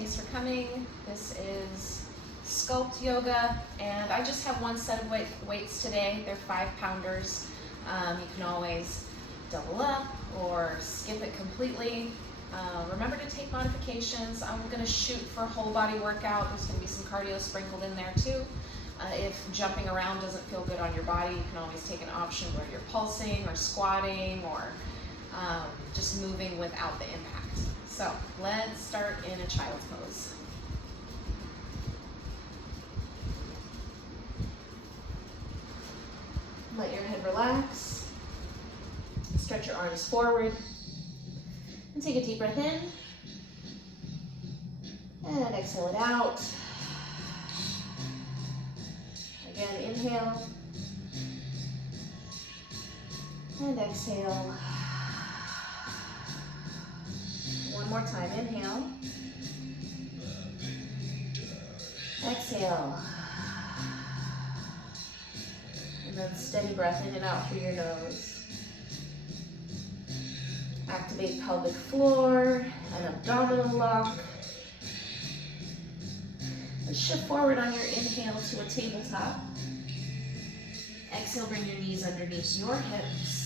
thanks for coming. This is sculpt yoga, and I just have one set of weights today. They're 5-pounders. You can always double up or skip it completely. Remember to take modifications. I'm going to shoot for a whole body workout. There's going to be some cardio sprinkled in there too. If jumping around doesn't feel good on your body, you can always take an option where you're pulsing or squatting or just moving without the impact. So let's start in a child's pose. Let your head relax. Stretch your arms forward. And take a deep breath in. And exhale it out. Again, inhale. And exhale. One more time, inhale. Exhale. And then steady breath in and out through your nose. Activate pelvic floor and abdominal lock. And shift forward on your inhale to a tabletop. Exhale, bring your knees underneath your hips.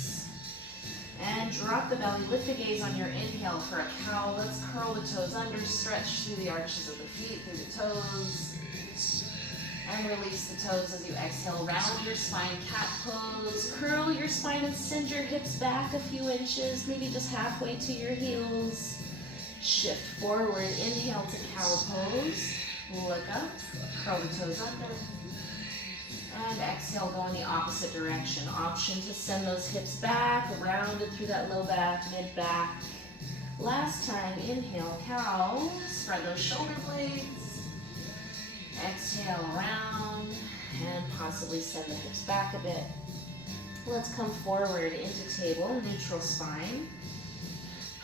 And drop the belly, lift the gaze on your inhale for a cow. Let's curl the toes under, stretch through the arches of the feet, through the toes. And release the toes as you exhale. Round your spine, cat pose. Curl your spine and send your hips back a few inches, maybe just halfway to your heels. Shift forward, inhale to cow pose. Look up, curl the toes under. And exhale, go in the opposite direction. Option to send those hips back, rounded through that low back, mid back. Last time, inhale, cow. Spread those shoulder blades. Exhale, round, and possibly send the hips back a bit. Let's come forward into table, neutral spine.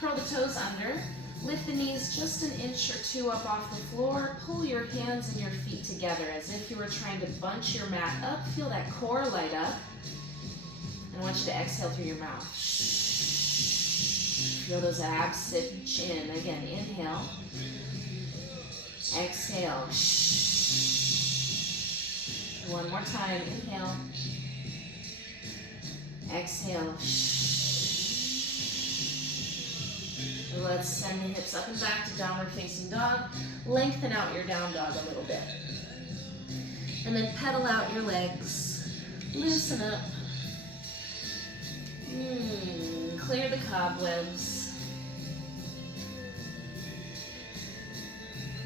Curl the toes under. Lift the knees just an inch or two up off the floor. Pull your hands and your feet together as if you were trying to bunch your mat up. Feel that core light up. And I want you to exhale through your mouth. Feel those abs cinch in. Again, inhale. Exhale. One more time. Inhale. Exhale. Let's send the hips up and back to downward facing dog. Lengthen out your down dog a little bit. And then pedal out your legs. Loosen up. Clear the cobwebs.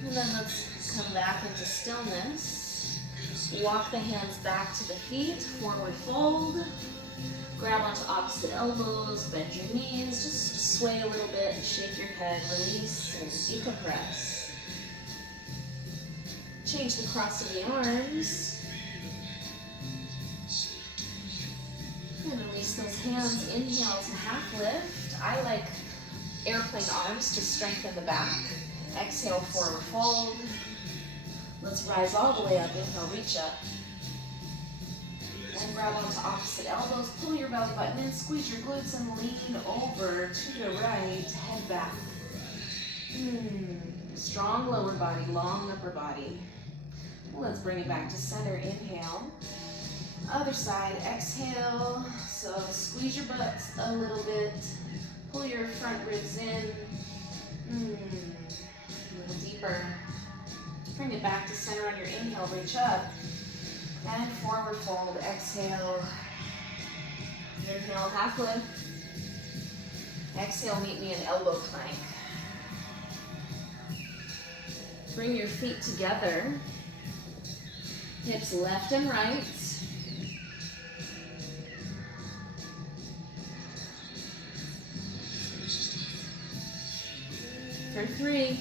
And then let's come back into stillness. Walk the hands back to the feet, forward fold. Grab onto opposite elbows, bend your knees, just sway a little bit, shake your head, release, and decompress. Change the cross of the arms. And release those hands, inhale to half lift. I like airplane arms to strengthen the back. Exhale, forward fold. Let's rise all the way up, inhale, reach up. And grab onto opposite elbows, pull your belly button in, squeeze your glutes, and lean over to the right, head back. Strong lower body, long upper body. Let's bring it back to center, inhale. Other side, exhale. So squeeze your butts a little bit, pull your front ribs in, a little deeper. Bring it back to center on your inhale, reach up. And forward fold, exhale. Inhale, half lift. Exhale, meet me in elbow plank. Bring your feet together. Hips left and right. For 3,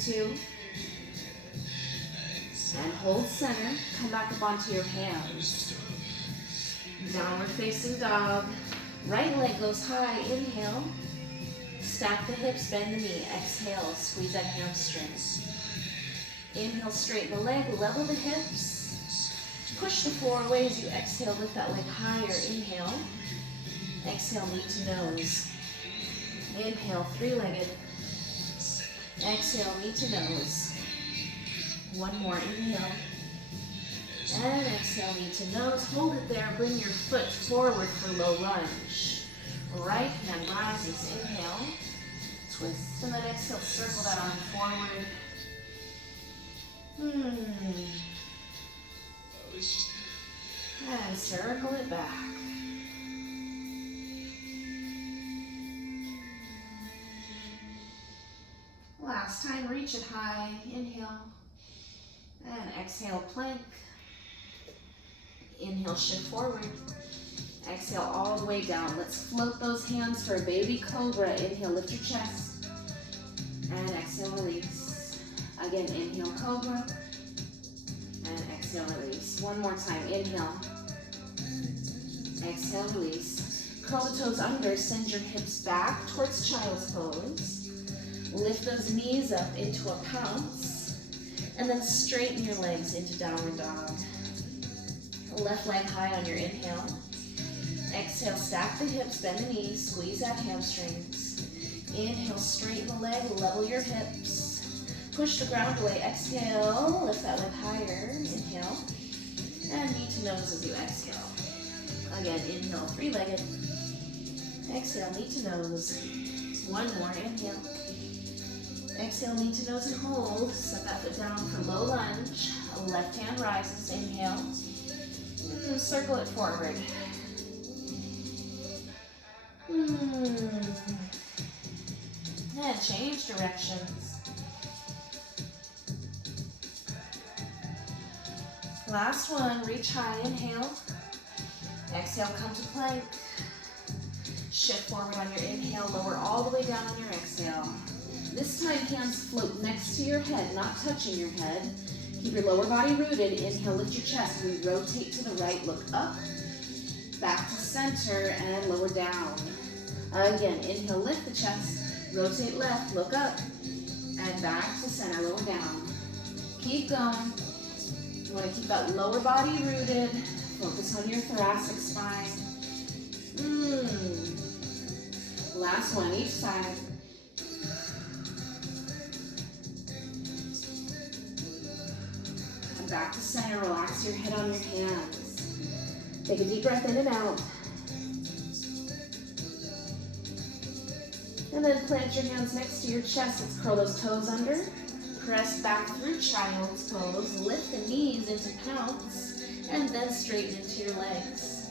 2, and hold center. Come back up onto your hands. Downward facing dog. Right leg goes high. Inhale. Stack the hips, bend the knee. Exhale, squeeze that hamstring. Inhale, straighten the leg, level the hips. Push the floor away as you exhale, lift that leg higher. Inhale. Exhale, knee to nose. Inhale, three-legged. Exhale, knee to nose. One more, inhale. And exhale, knee to nose. Hold it there. Bring your foot forward for low lunge. Right hand rises. Inhale. Twist. And then exhale, circle that arm forward. And circle it back. Last time, reach it high. Inhale. And exhale, plank. Inhale, shift forward. Exhale all the way down. Let's float those hands for a baby cobra. Inhale, lift your chest. And exhale, release. Again, inhale, cobra. And exhale, release. One more time. Inhale. Exhale, release. Curl the toes under. Send your hips back towards child's pose. Lift those knees up into a pounce. And then straighten your legs into downward dog. Left leg high on your inhale. Exhale, stack the hips, bend the knees, squeeze out hamstrings. Inhale, straighten the leg, level your hips. Push the ground away. Exhale, lift that leg higher. Inhale. And knee to nose as you exhale. Again, inhale, three-legged. Exhale, knee to nose. One more, inhale. Exhale, knee to nose and hold. Set that foot down for low lunge. Left hand rises, inhale. And circle it forward. And change directions. Last one, reach high, inhale. Exhale, come to plank. Shift forward on your inhale, lower all the way down on your exhale. This time, hands float next to your head, not touching your head. Keep your lower body rooted. Inhale, lift your chest. We rotate to the right, look up, back to center, and lower down. Again, inhale, lift the chest. Rotate left, look up, and back to center, lower down. Keep going. You want to keep that lower body rooted. Focus on your thoracic spine. Last one, each side. And back to center, relax your head on your hands. Take a deep breath in and out. And then plant your hands next to your chest. Let's curl those toes under. Press back through child's pose. Lift the knees into pounce. And then straighten into your legs.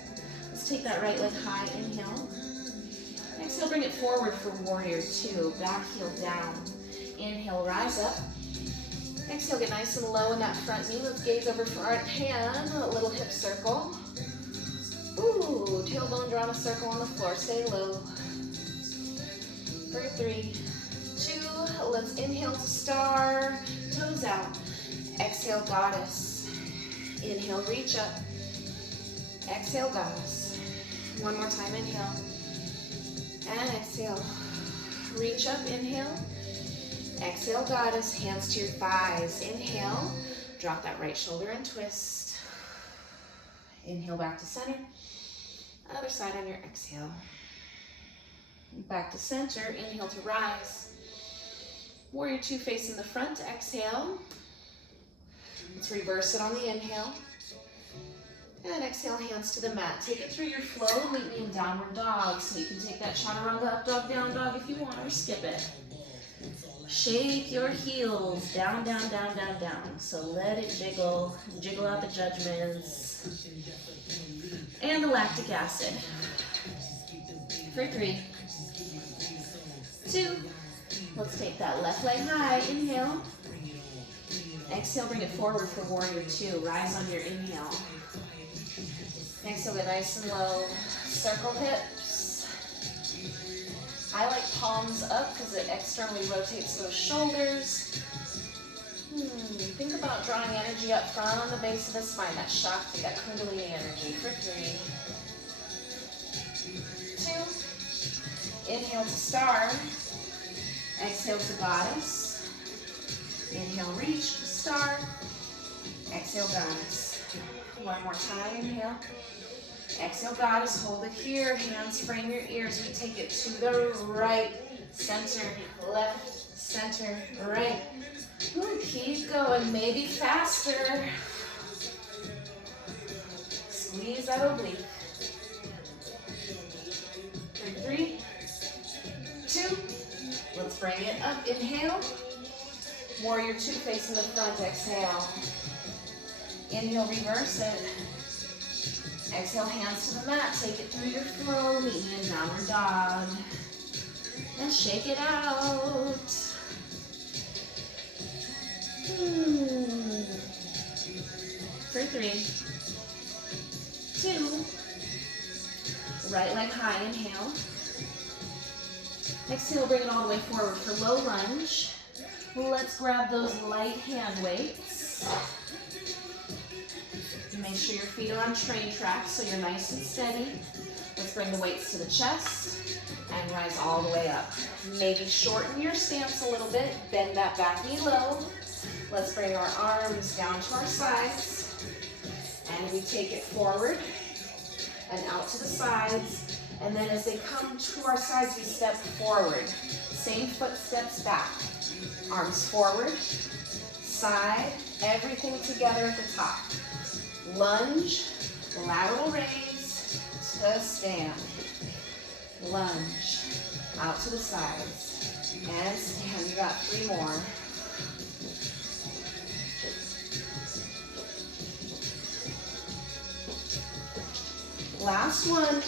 Let's take that right leg high. Inhale. Exhale, bring it forward for warrior two. Back heel down. Inhale, rise up. Exhale, get nice and low in that front knee. Let's gaze over front hand. A little hip circle. Ooh, tailbone draw a circle on the floor. Stay low. For 3, 2, let's inhale to star, toes out. Exhale, goddess. Inhale, reach up. Exhale, goddess. One more time, inhale. And exhale. Reach up, inhale. Exhale, goddess. Hands to your thighs. Inhale. Drop that right shoulder and twist. Inhale, back to center. Other side on your exhale. Back to center, inhale to rise. Warrior two facing the front, exhale. Let's reverse it on the inhale. And exhale, hands to the mat. Take it through your flow, meet me in downward dog. So you can take that chaturanga up dog, down dog if you want, or skip it. Shake your heels, down, down, down, down, down. So let it jiggle, jiggle out the judgments. And the lactic acid. For 3, 2, let's take that left leg high, inhale. Exhale, bring it forward for warrior two. Rise on your inhale. Exhale, get nice and low. Circle hips. I like palms up because it externally rotates those shoulders. Think about drawing energy up front on the base of the spine, that Shakti, that Kundalini energy. For 3, 2, inhale to star. Exhale to goddess. Inhale, reach to star. Exhale, goddess. One more time, inhale. Exhale, goddess, hold it here. Hands frame your ears. We take it to the right. center, left, center, right. Ooh, keep going, maybe faster. Squeeze that oblique. 3, 2. Let's bring it up. Inhale. Warrior 2 facing the front. Exhale. Inhale, reverse it. Exhale, hands to the mat. Take it through your flow. Meet me in downward dog. And shake it out. For 3, 2. Right leg high, inhale. Exhale, bring it all the way forward for low lunge. Let's grab those light hand weights. Make sure your feet are on train tracks so you're nice and steady. Let's bring the weights to the chest and rise all the way up. Maybe shorten your stance a little bit. Bend that back knee low. Let's bring our arms down to our sides. And we take it forward and out to the sides. And then as they come to our sides, we step forward. Same footsteps back. Arms forward, side, everything together at the top. Lunge, lateral raise to stand. Lunge, out to the sides. And stand. You got 3 more. Last one.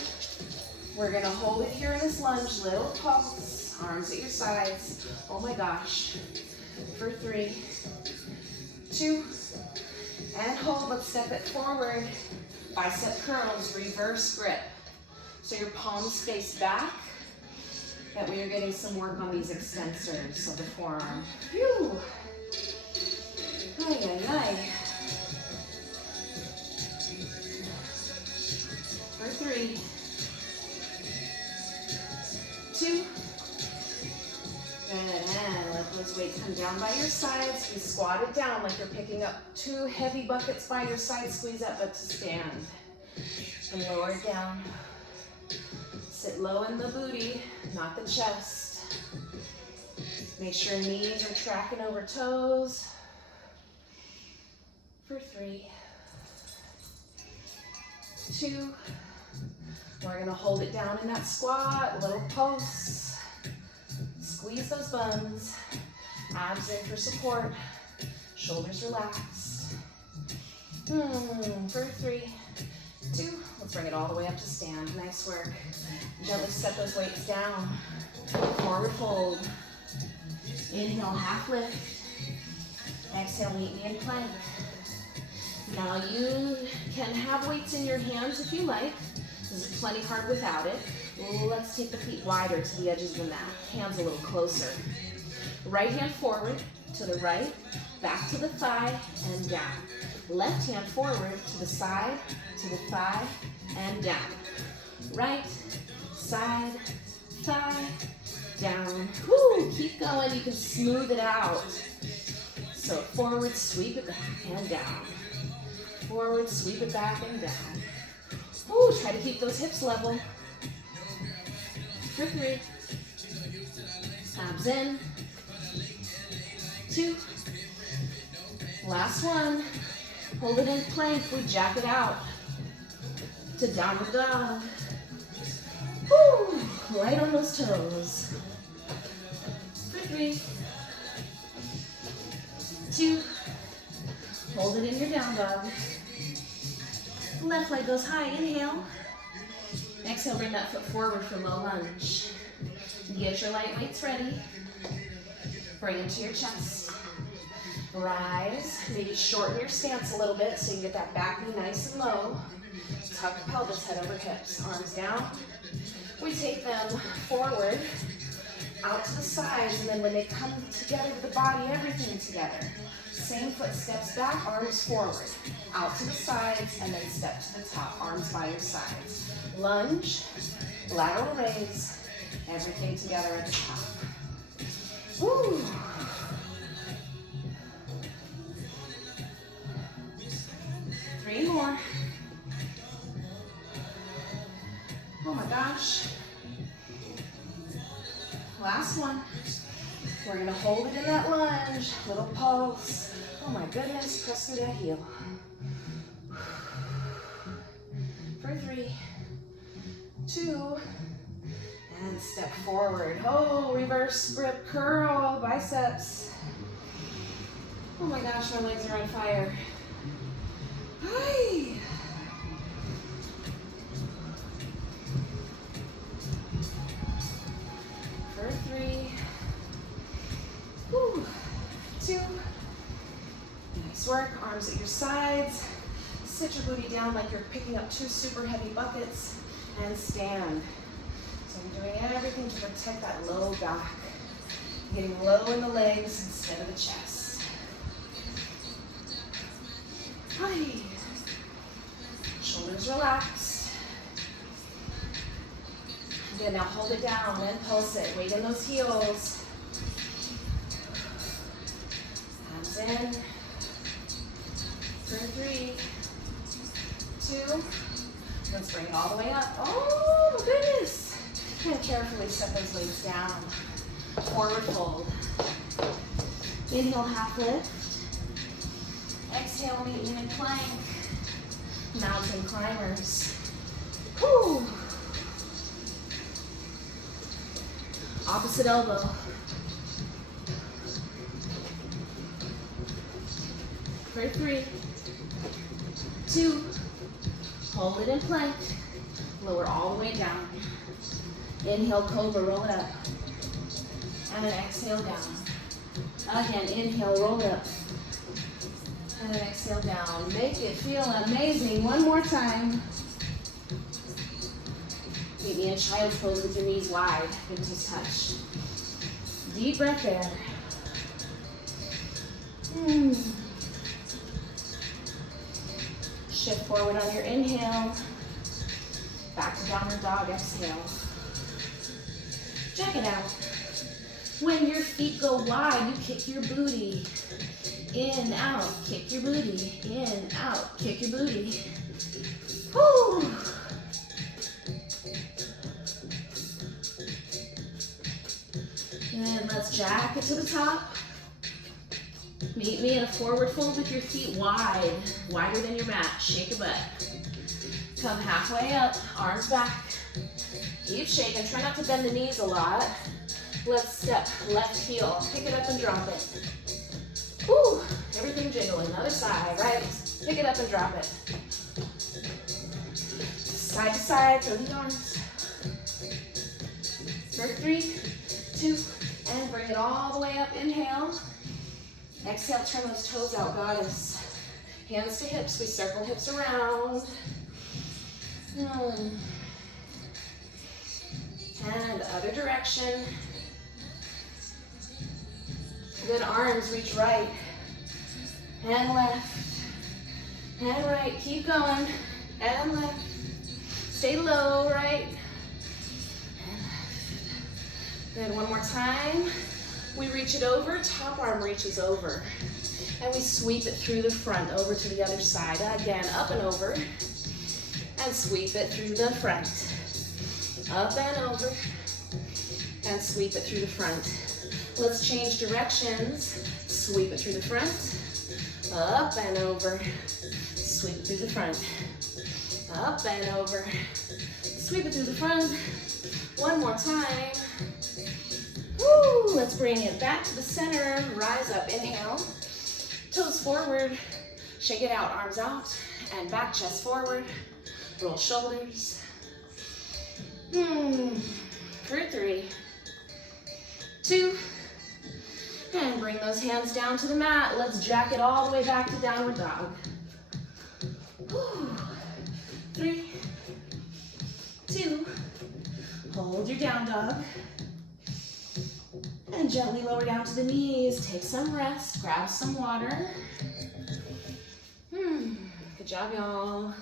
We're gonna hold it here in this lunge, little pulse, arms at your sides. Oh my gosh. For 3, 2, and hold. Let's step it forward. Bicep curls, reverse grip. So your palms face back. That way you're getting some work on these extensors of the forearm. Phew. Ay, ay, ay. For 3, 2, and let those weights come down by your sides. Be squatted down like you're picking up 2 heavy buckets by your side. Squeeze up to stand. And lower it down. Sit low in the booty, not the chest. Make sure knees are tracking over toes. For 3, 2, we're gonna hold it down in that squat, little pulse. Squeeze those buns, abs in for support, shoulders relaxed. For 3, 2, let's bring it all the way up to stand. Nice work. Gently set those weights down. Forward fold. Inhale, half lift. Exhale, meet me in plank. Now you can have weights in your hands if you like. This is plenty hard without it. Let's take the feet wider to the edges of the mat. Hands a little closer. Right hand forward to the right, back to the thigh, and down. Left hand forward to the side, to the thigh, and down. Right, side, thigh, down. Woo, keep going. You can smooth it out. So forward, sweep it back and down. Forward, sweep it back and down. Woo, try to keep those hips level. For 3, abs in. 2, last one. Hold it in plank. We jack it out to downward dog. Woo, light on those toes. For 3, 2, hold it in your down dog. Left leg goes high, inhale. Exhale, bring that foot forward for low lunge. Get your light weights ready. Bring it to your chest. Rise, maybe shorten your stance a little bit so you get that back knee nice and low. Tuck the pelvis, head over hips, arms down. We take them forward, out to the sides, and then when they come together with the body, everything together. Same foot steps back, arms forward, out to the sides, and then step to the top, arms by your sides. Lunge, lateral raise, everything together at the top. Woo! Three more. Oh my gosh. Last one. We're gonna hold it in that lunge. Little pulse. Oh my goodness, press through that heel. For 3, 2, and step forward. Oh, reverse grip curl, biceps. Oh my gosh, my legs are on fire. Hi. For 3, 2. Nice work. Arms at your sides. Sit your booty down like you're picking up 2 super heavy buckets and stand. So I'm doing everything to protect that low back. Getting low in the legs instead of the chest. Hi. Shoulders relaxed. Again, now hold it down and pulse it. Weight in those heels. Hands in. For 3, 2. Let's bring it all the way up. Oh, goodness. And carefully set those legs down. Forward fold. Inhale, half lift. Exhale, meet in plank. Mountain climbers. Whew. Opposite elbow. For 3, 2. Hold it in plank. Lower all the way down. Inhale, cobra, roll it up. And then exhale down. Again, inhale, roll it up. And then exhale down. Make it feel amazing. One more time. Meet me in child's pose with your knees wide. Fingertips touch. Deep breath there. Shift forward on your inhale. Back to downward dog, exhale. Check it out. When your feet go wide, you kick your booty. In, out, kick your booty. In, out, kick your booty. Whew. And let's jack it to the top. Meet me in a forward fold with your feet wide, wider than your mat. Shake your butt. Come halfway up, arms back. Keep shaking. Try not to bend the knees a lot. Let's step left heel. Pick it up and drop it. Woo! Everything jiggling. Other side, right? Pick it up and drop it. Side to side, throw the arms. For 3, 2, and bring it all the way up. Inhale. Exhale, turn those toes out, goddess. Hands to hips, we circle hips around. And other direction. Good, arms reach right and left and right. Keep going and left. Stay low, right and left. Good, one more time. We reach it over, top arm reaches over. And we sweep it through the front, over to the other side. Again, up and over. And sweep it through the front. Up and over. And sweep it through the front. Let's change directions. Sweep it through the front. Up and over. Sweep it through the front. Up and over. Sweep it through the front. One more time. Woo! Let's bring it back to the center. Rise up. Inhale. Toes forward. Shake it out. Arms out. And back, chest forward. Roll shoulders. For 3, 2, and bring those hands down to the mat. Let's jack it all the way back to downward dog. 3, 2, hold your down dog. And gently lower down to the knees. Take some rest, grab some water. Good job, y'all.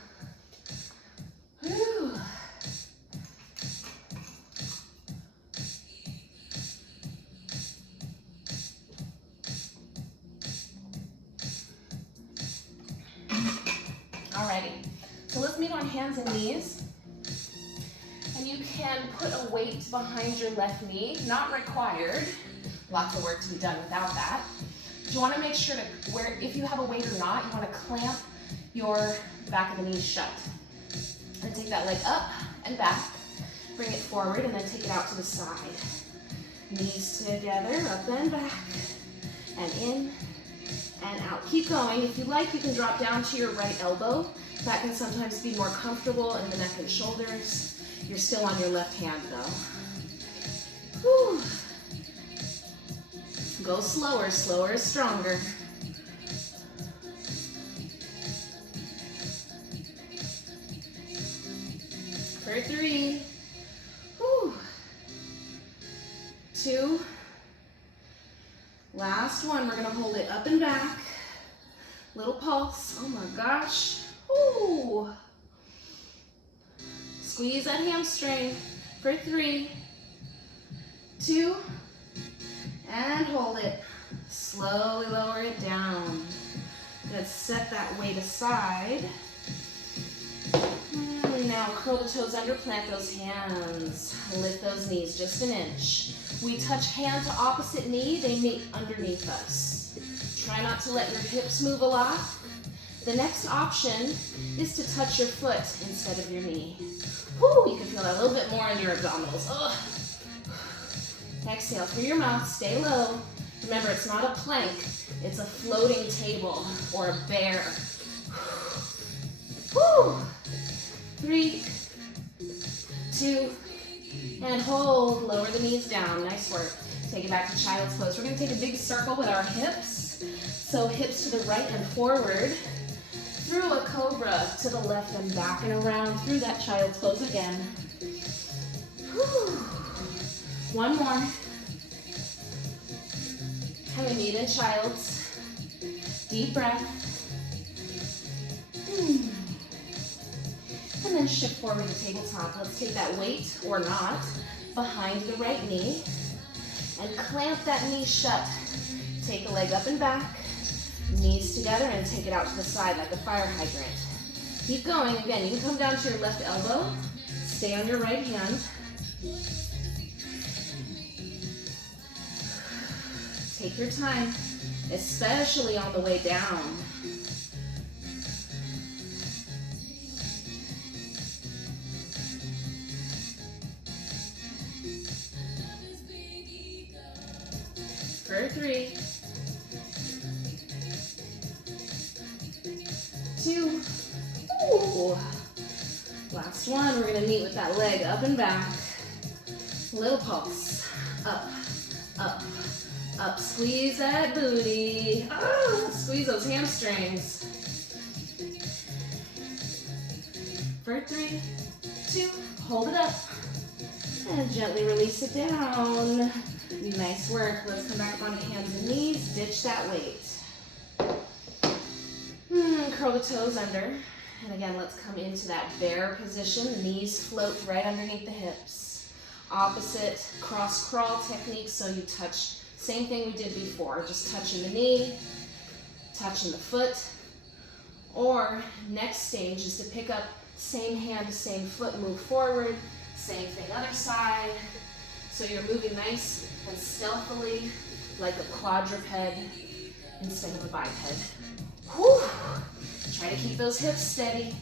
Whew. Alrighty, so let's meet on hands and knees. And you can put a weight behind your left knee, not required. Lots of work to be done without that. But you want to make sure to where, if you have a weight or not, you want to clamp your back of the knee shut. And take that leg up and back, bring it forward, and then take it out to the side. Knees together, up and back, and in and out. Keep going. If you like, you can drop down to your right elbow. That can sometimes be more comfortable in the neck and shoulders. You're still on your left hand though. Whew. Go slower. Slower is stronger. For 3, 2, last one. We're gonna hold it up and back. Little pulse. Oh my gosh. Ooh. Squeeze that hamstring. For 3, 2, and hold it. Slowly lower it down. Let's set that weight aside. Now curl the toes under, plant those hands. Lift those knees just an inch. We touch hand to opposite knee, they meet underneath us. Try not to let your hips move a lot. The next option is to touch your foot instead of your knee. Woo, you can feel that a little bit more in your abdominals. Ugh. Exhale through your mouth, stay low. Remember, it's not a plank, it's a floating table or a bear. Woo. 3, 2, and hold. Lower the knees down. Nice work. Take it back to child's pose. We're going to take a big circle with our hips. So hips to the right and forward. Through a cobra to the left and back and around through that child's pose again. Whew. One more. And we meet in child's. Deep breath. And then shift forward to tabletop. Let's take that weight, or not, behind the right knee and clamp that knee shut. Take the leg up and back, knees together, and take it out to the side like a fire hydrant. Keep going. Again, you can come down to your left elbow, stay on your right hand. Take your time, especially on the way down. For 3, 2, ooh. Last one, we're gonna meet with that leg up and back. Little pulse, up, up, up. Squeeze that booty. Oh, squeeze those hamstrings. For 3, 2, hold it up. And gently release it down. Nice work. Let's come back up on hands and knees. Ditch that weight. Curl the toes under. And again, let's come into that bear position. The knees float right underneath the hips. Opposite cross crawl technique. So you touch, same thing we did before. Just touching the knee, touching the foot. Or next stage is to pick up same hand, same foot, move forward. Same thing, other side. So you're moving nice and stealthily like a quadruped instead of a biped. Whew. Try to keep those hips steady.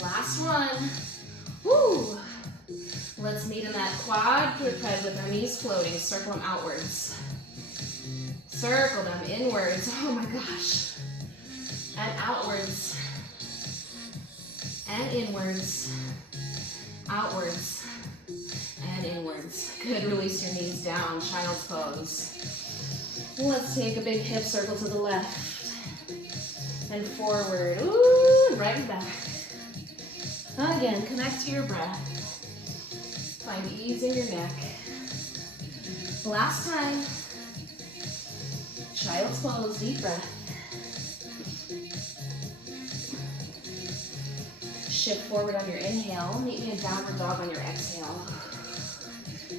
Last one. Woo. Let's meet in that quadruped with our knees floating. Circle them outwards. Circle them inwards. Oh my gosh. And outwards. And inwards. Outwards. And inwards. Good. Release your knees down. Child's pose. Let's take a big hip circle to the left. And forward. Ooh, right and back. Again, connect to your breath. Find ease in your neck. Last time. Child's pose. Deep breath. Shift forward on your inhale. Meet me in downward dog on your exhale.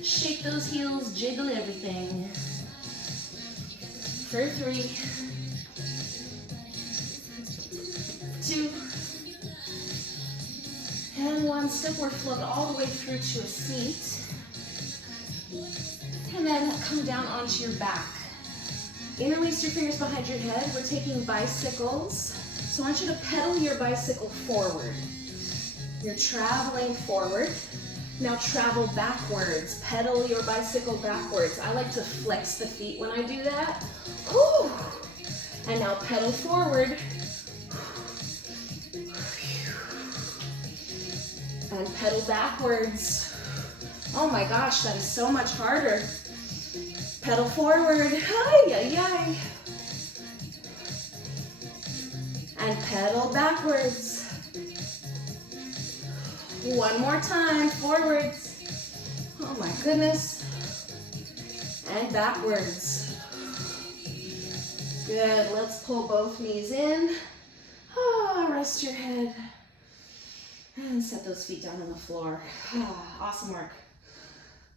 Shake those heels, jiggle everything. For 3. one step or float all the way through to a seat. And then come down onto your back. Interlace your fingers behind your head. We're taking bicycles. So I want you to pedal your bicycle forward. You're traveling forward. Now travel backwards. Pedal your bicycle backwards. I like to flex the feet when I do that. Whew. And now pedal forward. And pedal backwards. Oh my gosh, that is so much harder. Pedal forward. Ay, ay, ay. And pedal backwards. One more time, forwards. Oh my goodness. And backwards. Good, let's pull both knees in. Ah, rest your head. And set those feet down on the floor. Ah, awesome work.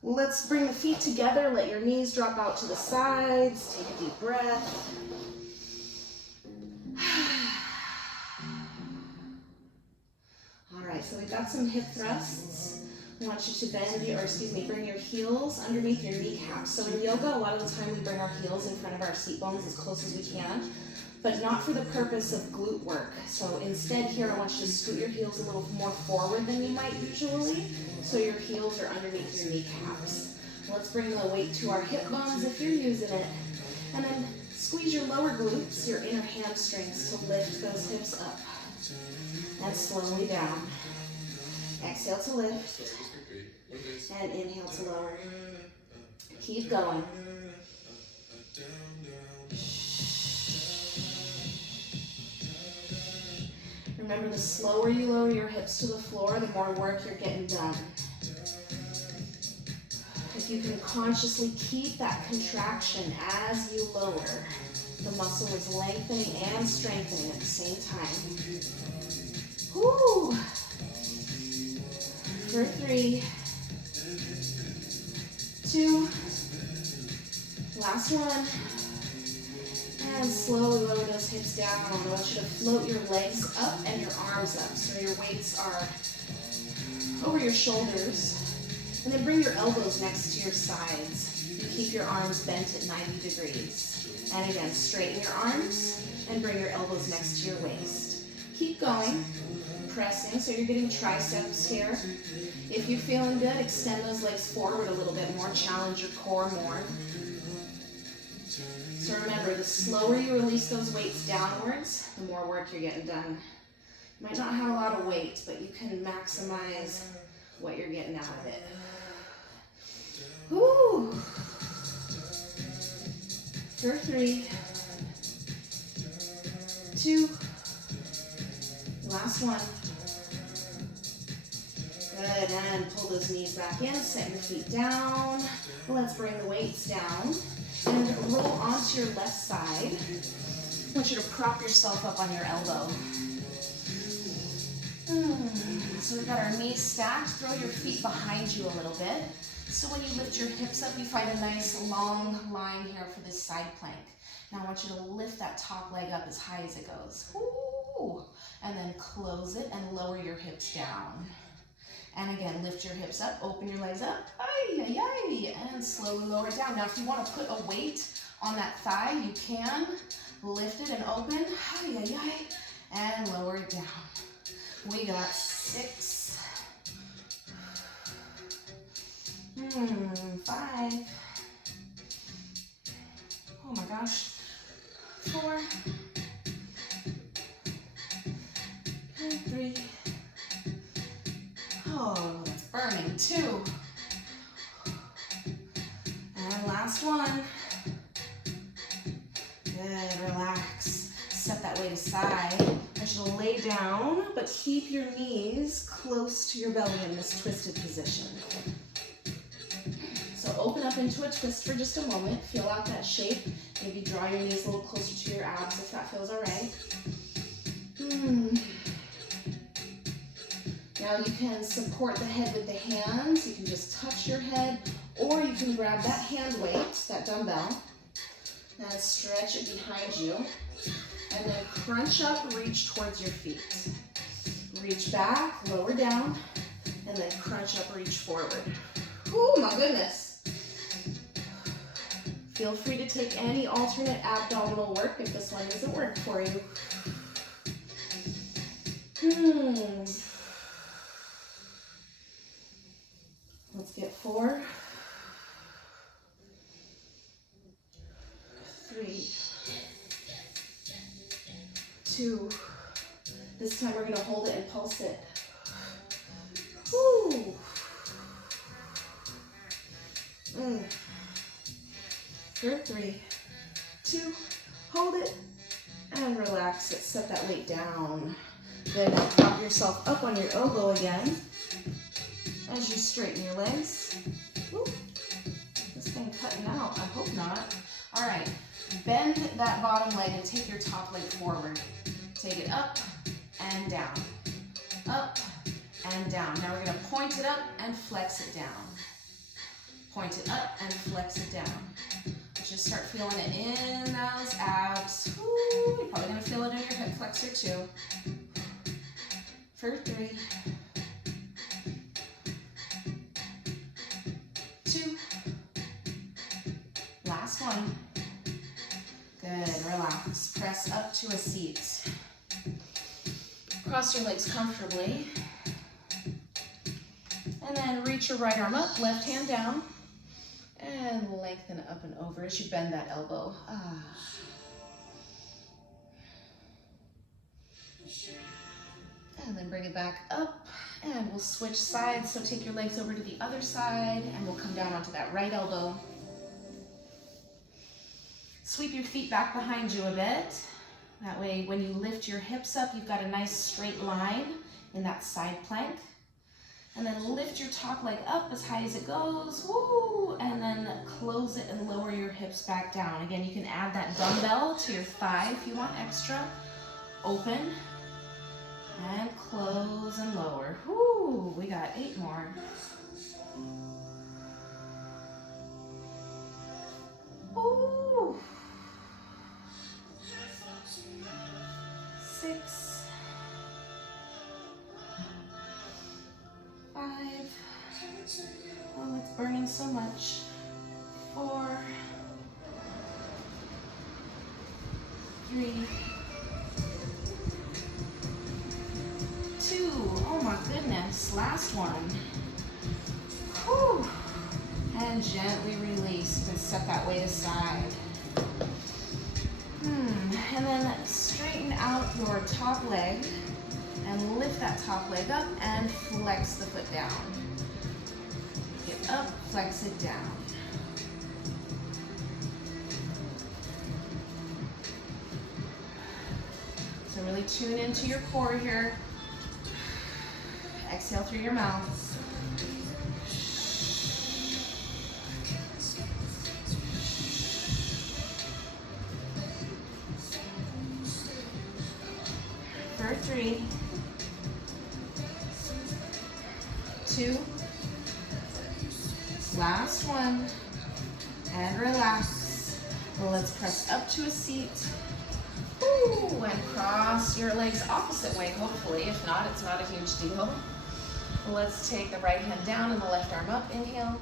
Let's bring the feet together. Let your knees drop out to the sides. Take a deep breath. All right, so we've got some hip thrusts. I want you to bring your heels underneath your kneecaps. So in yoga, a lot of the time we bring our heels in front of our seat bones as close as we can, but not for the purpose of glute work. So instead here, I want you to scoot your heels a little more forward than you might usually, so your heels are underneath your kneecaps. Let's bring the weight to our hip bones if you're using it. And then squeeze your lower glutes, your inner hamstrings, to lift those hips up. And slowly down. Exhale to lift. And inhale to lower. Keep going. Remember, the slower you lower your hips to the floor, the more work you're getting done. If you can consciously keep that contraction as you lower, the muscle is lengthening and strengthening at the same time. Woo! For 3, 2, last one. And slowly lower those hips down. I want you to float your legs up and your arms up so your weights are over your shoulders. And then bring your elbows next to your sides. You keep your arms bent at 90 degrees. And again, straighten your arms and bring your elbows next to your waist. Keep going, pressing, so you're getting triceps here. If you're feeling good, extend those legs forward a little bit more, challenge your core more. So remember, the slower you release those weights downwards, the more work you're getting done. You might not have a lot of weight, but you can maximize what you're getting out of it. Woo! For 3, 2, last one. Good, and pull those knees back in, set your feet down. Let's bring the weights down and roll onto your left side. I want you to prop yourself up on your elbow. So we've got our knees stacked. Throw your feet behind you a little bit. So when you lift your hips up, you find a nice long line here for this side plank. Now I want you to lift that top leg up as high as it goes. Ooh. And then close it and lower your hips down. And again, lift your hips up, open your legs up, ay, ay, ay, and slowly lower it down. Now if you want to put a weight on that thigh, you can. Lift it and open, ay, ay, ay, and lower it down. We got 6, 5, oh my gosh, 4, and 3, oh, that's burning, 2, and last one. Good, relax, set that weight aside. I want you to lay down, but keep your knees close to your belly in this twisted position. So open up into a twist for just a moment. Feel out that shape. Maybe draw your knees a little closer to your abs if that feels all right. Now you can support the head with the hands. You can just touch your head, or you can grab that hand weight, that dumbbell, and stretch it behind you. And then crunch up, reach towards your feet. Reach back, lower down, And then crunch up, reach forward. Oh my goodness. Feel free to take any alternate abdominal work if this one doesn't work for you. Let's get 4, 3, 2. This time we're going to hold it and pulse it. Woo. For 3, 2, hold it and relax it. Set that weight down. Then now prop yourself up on your elbow again as you straighten your legs. Woo. This thing cutting out. I hope not. All right. Bend that bottom leg and take your top leg forward. Take it up and down. Up and down. Now we're going to point it up and flex it down. Point it up and flex it down. Just start feeling it in those abs. Woo. You're probably going to feel it in your hip flexor too. For 3, 2, last one. Good, relax. Press up to a seat. Cross your legs comfortably. And then reach your right arm up, left hand down. And lengthen up and over as you bend that elbow. And then bring it back up. And we'll switch sides. So take your legs over to the other side and we'll come down onto that right elbow. Sweep your feet back behind you a bit. That way when you lift your hips up, you've got a nice straight line in that side plank. And then lift your top leg up as high as it goes. Woo! And then close it and lower your hips back down. Again, you can add that dumbbell to your thigh if you want extra. Open and close and lower. Woo! We got 8 more. Ooh. 6, 5. Oh, it's burning so much. 4, 3, 2. Oh my goodness. Last one. Whew. And gently release and set that weight aside. And then straighten out your top leg and lift that top leg up and flex the foot down. Get up, flex it down. So really tune into your core here. Exhale through your mouth. For 3, 2, last one, and relax. Let's press up to a seat. Ooh, and cross your legs opposite way, hopefully. If not, it's not a huge deal. Let's take the right hand down and the left arm up. Inhale.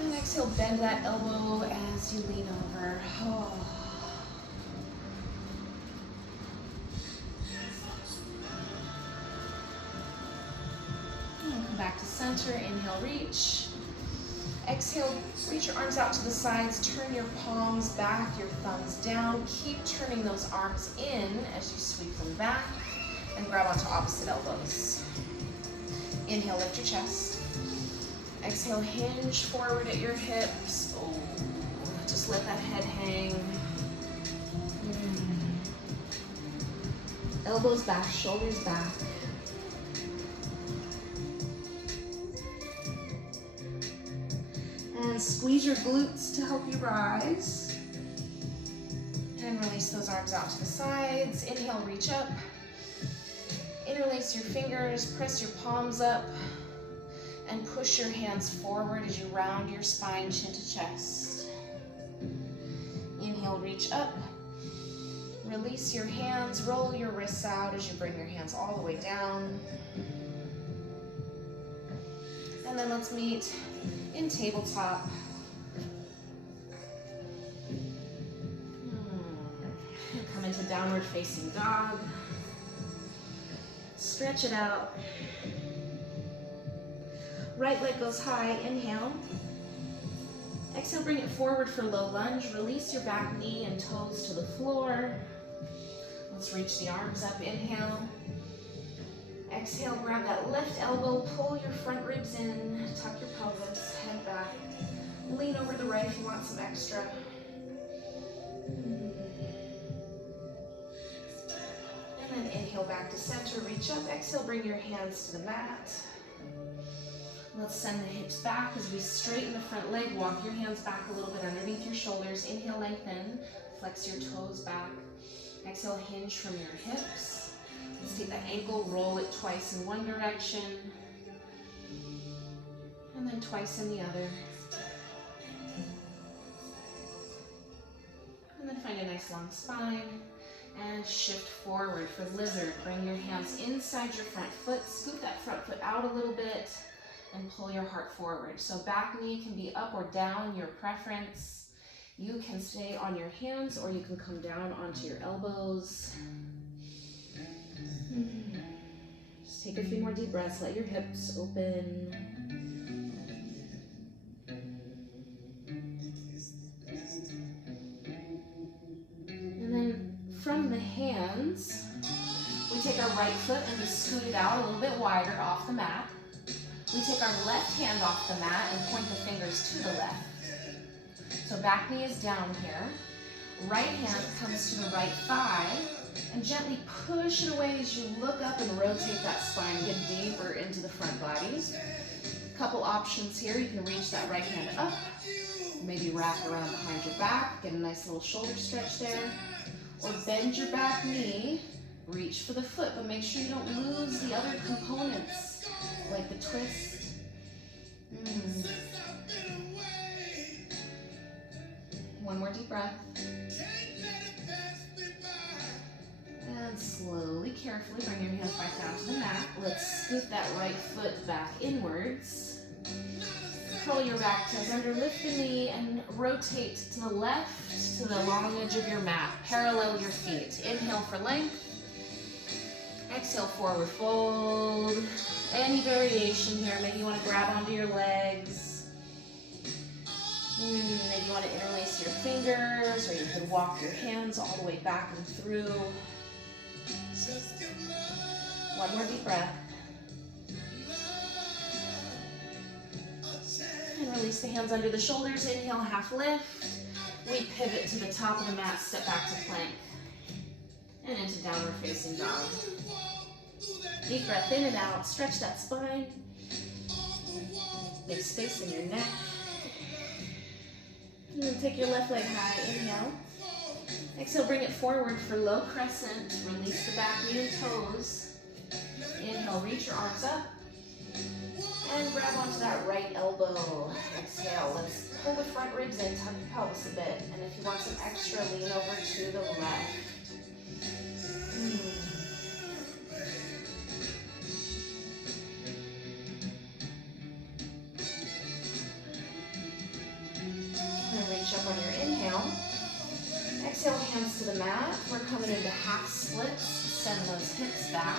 And exhale, bend that elbow as you lean over. Oh. Back to center, inhale, reach. Exhale, reach your arms out to the sides, turn your palms back, your thumbs down. Keep turning those arms in as you sweep them back and grab onto opposite elbows. Inhale, lift your chest. Exhale, hinge forward at your hips. Oh, just let that head hang. Elbows back, shoulders back. And squeeze your glutes to help you rise. And release those arms out to the sides. Inhale, reach up. Interlace your fingers, press your palms up, and push your hands forward as you round your spine, chin to chest. Inhale, reach up. Release your hands, roll your wrists out as you bring your hands all the way down. let's meet in tabletop. Come into downward facing dog. Stretch it out. Right leg goes high, inhale. Exhale, bring it forward for low lunge. Release your back knee and toes to the floor. Let's reach the arms up, inhale. Exhale, grab that left elbow, pull your front ribs in, tuck your pelvis, head back. Lean over the right if you want some extra. And then inhale back to center, reach up. Exhale, bring your hands to the mat. Let's send the hips back as we straighten the front leg. Walk your hands back a little bit underneath your shoulders. Inhale, lengthen. Flex your toes back. Exhale, hinge from your hips. Let's take the ankle, roll it twice in one direction. And then twice in the other. And then find a nice long spine. And shift forward for lizard. Bring your hands inside your front foot. Scoot that front foot out a little bit. And pull your heart forward. So back knee can be up or down, your preference. You can stay on your hands or you can come down onto your elbows. Just take a few more deep breaths. Let your hips open. And then from the hands, we take our right foot and just scoot it out a little bit wider off the mat. We take our left hand off the mat and point the fingers to the left. So back knee is down here. Right hand comes to the right thigh and gently push it away as you look up and rotate that spine. Get deeper into the front body. Couple options here. You can reach that right hand up. Maybe wrap around behind your back. Get a nice little shoulder stretch there. Or bend your back knee. Reach for the foot, but make sure you don't lose the other components. Like the twist. One more deep breath. And slowly, carefully bring your hands back down to the mat. Let's scoot that right foot back inwards. Curl your back toes under, lift the knee, and rotate to the left, to the long edge of your mat. Parallel your feet. Inhale for length. Exhale, forward fold. Any variation here. Maybe you want to grab onto your legs. Maybe you want to interlace your fingers, or you could walk your hands all the way back and through. One more deep breath. And release the hands under the shoulders. Inhale, half lift. We pivot to the top of the mat, step back to plank. And into downward facing dog. Deep breath in and out. Stretch that spine. Make space in your neck. And then take your left leg high. Inhale. Exhale, bring it forward for low crescent. Release the back knee and toes. Inhale, reach your arms up. And grab onto that right elbow. Exhale, let's pull the front ribs in, tuck the pelvis a bit. And if you want some extra, lean over to the left. Reach up on your inhale. Exhale, hands to the mat. We're coming into half splits. Send those hips back.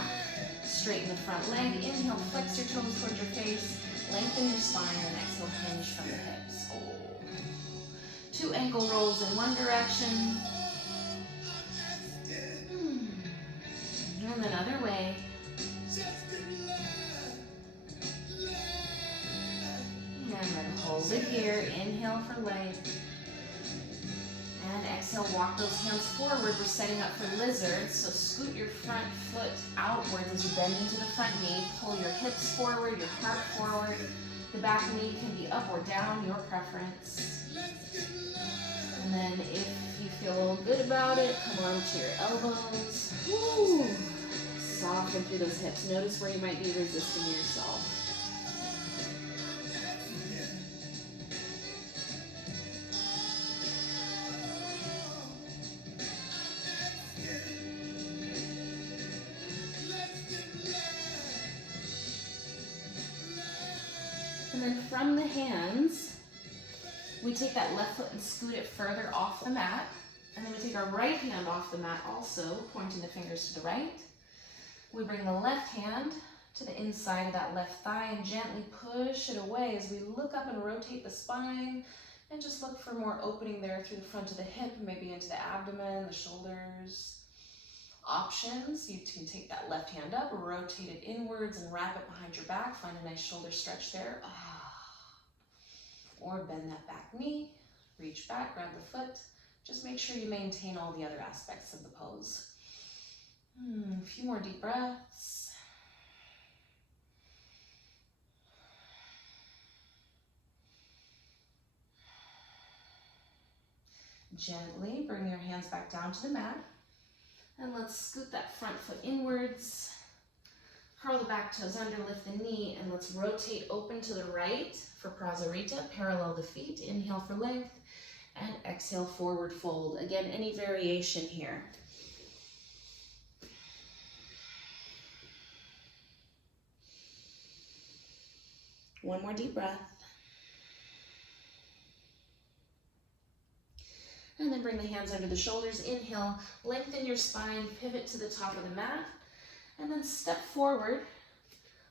Straighten the front leg. Inhale, flex your toes towards your face. Lengthen your spine, and exhale, hinge from the hips. Oh. 2 ankle rolls in one direction. And then other way. And then hold it here. Inhale for length. And exhale, walk those hands forward. We're setting up for lizard. So scoot your front foot outwards as you bend into the front knee. Pull your hips forward, your heart forward. The back knee can be up or down, your preference. And then if you feel good about it, come on to your elbows. Woo. Soften through those hips. Notice where you might be resisting yourself. And then from the hands, we take that left foot and scoot it further off the mat. And then we take our right hand off the mat also, pointing the fingers to the right. We bring the left hand to the inside of that left thigh and gently push it away as we look up and rotate the spine and just look for more opening there through the front of the hip, maybe into the abdomen, the shoulders. Options, you can take that left hand up, rotate it inwards and wrap it behind your back. Find a nice shoulder stretch there. Or bend that back knee, reach back, grab the foot. Just make sure you maintain all the other aspects of the pose. A few more deep breaths. Gently bring your hands back down to the mat. And let's scoot that front foot inwards. Curl the back toes under, lift the knee, and let's rotate open to the right for Prasarita. Parallel the feet, inhale for length, and exhale, forward fold. Again, any variation here. One more deep breath. And then bring the hands under the shoulders. Inhale, lengthen your spine, pivot to the top of the mat. And then step forward,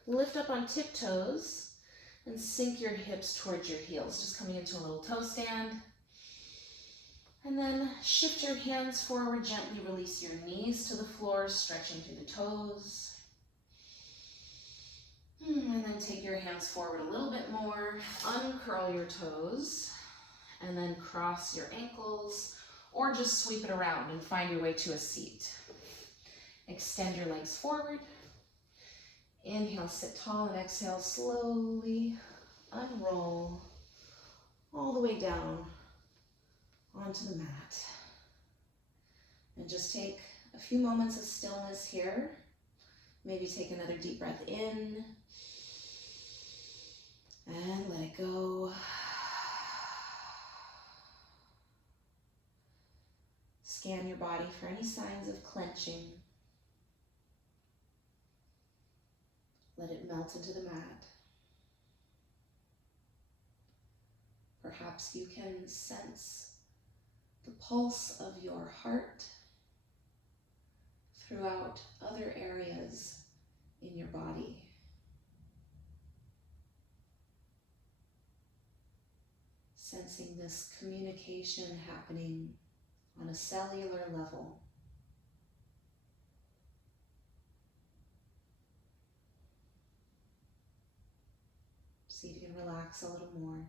lift up on tiptoes, and sink your hips towards your heels, just coming into a little toe stand. And then shift your hands forward, gently release your knees to the floor, stretching through the toes. And then take your hands forward a little bit more, uncurl your toes, and then cross your ankles, or just sweep it around and find your way to a seat. Extend your legs forward. Inhale, sit tall, and exhale, slowly unroll all the way down onto the mat. And just take a few moments of stillness here. Maybe take another deep breath in and let it go. Scan your body for any signs of clenching. Let it melt into the mat. Perhaps you can sense the pulse of your heart throughout other areas in your body. Sensing this communication happening on a cellular level. See if you can relax a little more.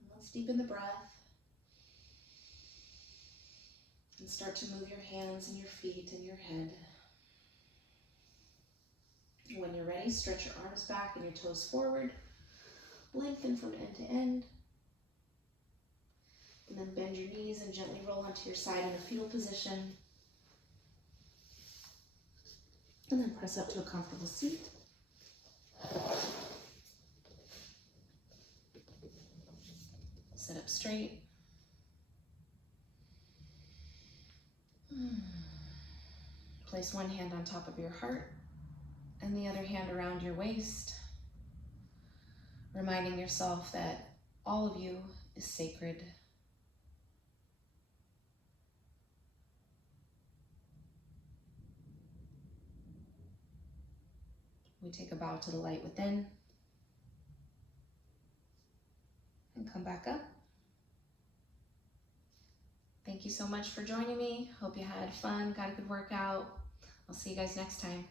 And let's deepen the breath. And start to move your hands and your feet and your head. When you're ready, stretch your arms back and your toes forward. Lengthen from end to end. And then bend your knees and gently roll onto your side in a fetal position. And then press up to a comfortable seat. Sit up straight. Place one hand on top of your heart and the other hand around your waist, reminding yourself that all of you is sacred. We take a bow to the light within and come back up. Thank you so much for joining me. Hope you had fun, got a good workout. I'll see you guys next time.